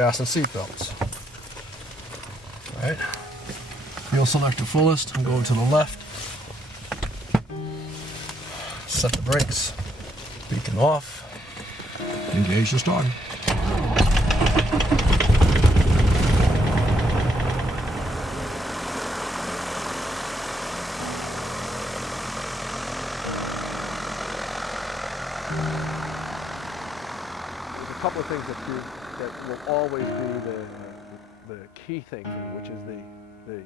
Fasten seatbelts. All right. Fuel selector fullest. I'm going to the left. Set the brakes. Beacon off. Engage the starter. There's a couple of things that will always be the key thing for me, which is the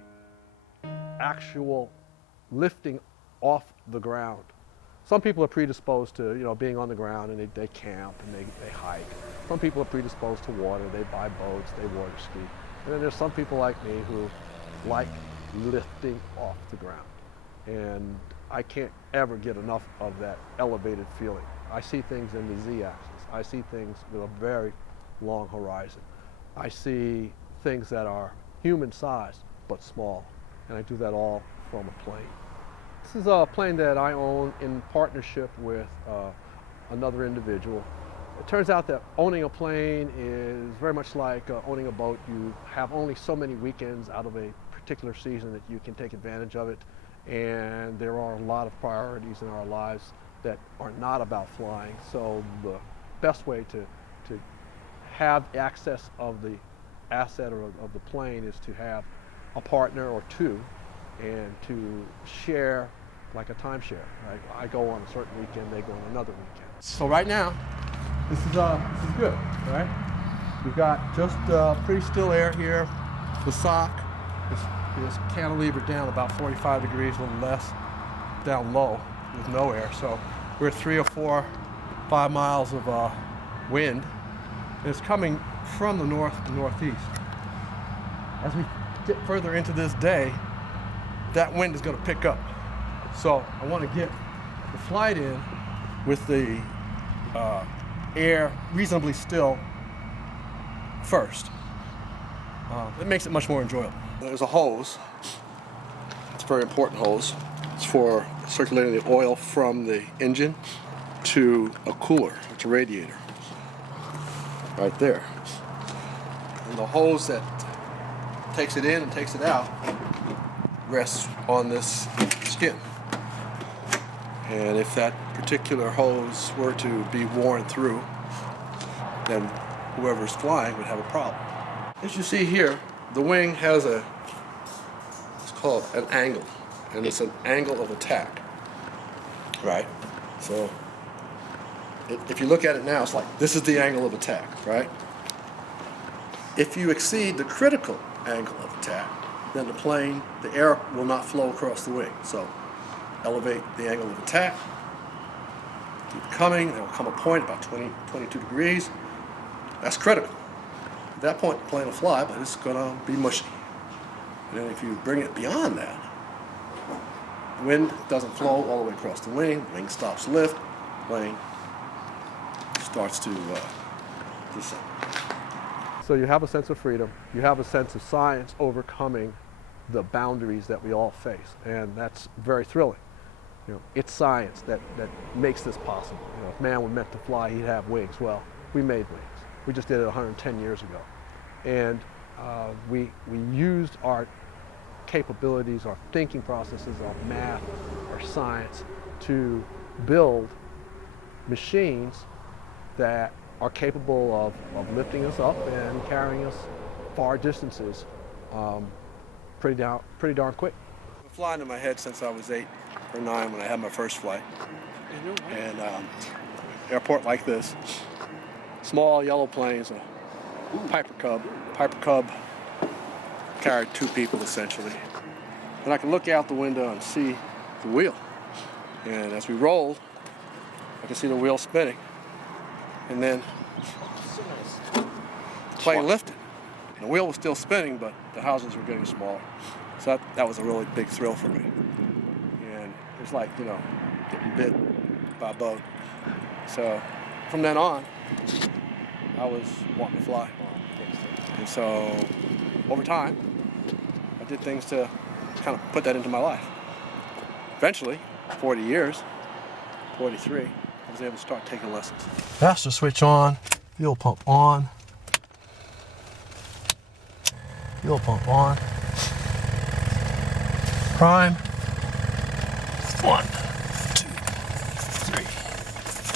actual lifting off the ground. Some people are predisposed to being on the ground and they camp and they hike. Some people are predisposed to water, they buy boats, they water ski. And then there's some people like me who like lifting off the ground. And I can't ever get enough of that elevated feeling. I see things in the Z-axis. I see things with a very long horizon. I see things that are human-sized but small. And I do that all from a plane. This is a plane that I own in partnership with another individual. It turns out that owning a plane is very much like owning a boat. You have only so many weekends out of a particular season that you can take advantage of it. And there are a lot of priorities in our lives that are not about flying. So the best way to have access of the asset or of the plane is to have a partner or two and to share like a timeshare. Right? I go on a certain weekend, they go on another weekend. So right now, this is good, right? We've got just pretty still air here. The sock is cantilevered down about 45 degrees, a little less, down low with no air. So we're 3 or 4, 5 miles of wind. And it's coming from the north to northeast. As we get further into this day, that wind is going to pick up. So I want to get the flight in with the air reasonably still first. It makes it much more enjoyable. There's a hose. It's a very important hose. It's for circulating the oil from the engine to a cooler, it's a radiator, right there. And the hose that takes it in and takes it out rests on this skin. And if that particular hose were to be worn through, then whoever's flying would have a problem. As you see here, the wing has it's called an angle, and it's an angle of attack, right? So if you look at it now, it's like this is the angle of attack, right? If you exceed the critical angle of attack, then the air will not flow across the wing. So elevate the angle of attack, keep coming, there will come a point about 22 degrees. That's critical. At that point, the plane will fly, but it's going to be mushy. And then if you bring it beyond that, the wind doesn't flow all the way across the wing stops lift, plane starts to descend. So you have a sense of freedom, you have a sense of science overcoming the boundaries that we all face, and that's very thrilling. It's science that makes this possible. If man were meant to fly, he'd have wings. Well, we made wings. We just did it 110 years ago. And we used our capabilities, our thinking processes, our math, our science to build machines that are capable of lifting us up and carrying us far distances pretty darn quick. I've been flying in my head since I was 8 or 9 when I had my first flight. And airport like this, small yellow planes, a Piper Cub carried 2 people essentially. And I could look out the window and see the wheel. And as we rolled, I could see the wheel spinning. And then the plane lifted. And the wheel was still spinning, but the houses were getting smaller. So that was a really big thrill for me. And it was like, getting bit by a bug. So from then on, I was wanting to fly. And so over time, I did things to kind of put that into my life. Eventually, 40 years, 43, I was able to start taking lessons. Master switch on, fuel pump on. Fuel pump on. Prime. 1, 2, 3,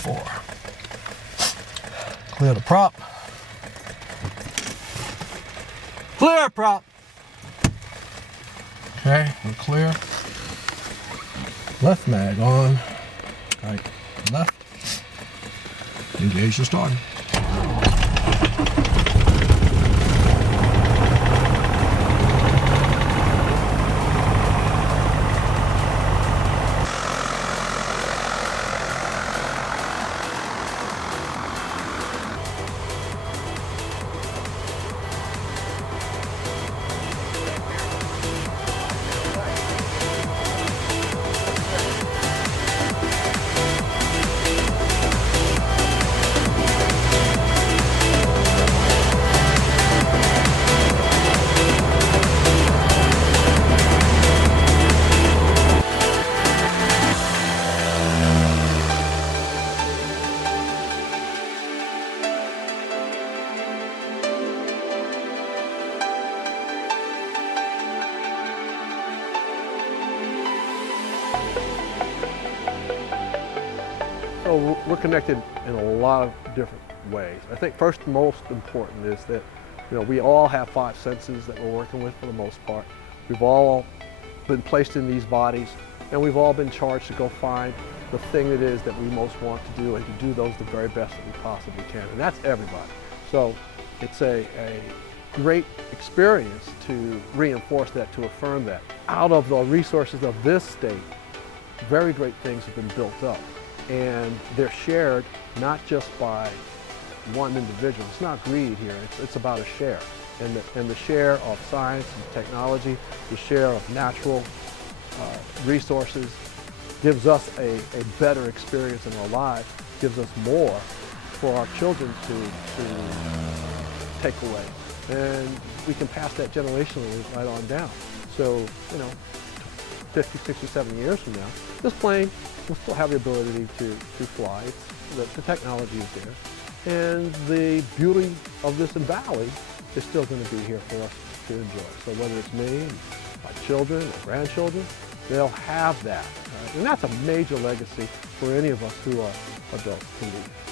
4. Clear the prop. Clear prop. Okay, we're clear. Left mag on. Right, left. Engage the starter. So we're connected in a lot of different ways. I think first and most important is that we all have 5 senses that we're working with for the most part. We've all been placed in these bodies, and we've all been charged to go find the thing it is that we most want to do, and to do those the very best that we possibly can. And that's everybody. So it's a great experience to reinforce that, to affirm that. Out of the resources of this state, very great things have been built up. And they're shared not just by one individual. It's not greed here, it's about a share. And the share of science and technology, the share of natural resources gives us a better experience in our lives, gives us more for our children to take away. And we can pass that generationally right on down. So, 50, 60, 70 years from now, this plane will still have the ability to fly. The technology is there. And the beauty of this valley is still going to be here for us to enjoy. So whether it's me, my children, or grandchildren, they'll have that. And that's a major legacy for any of us who are adults to leave.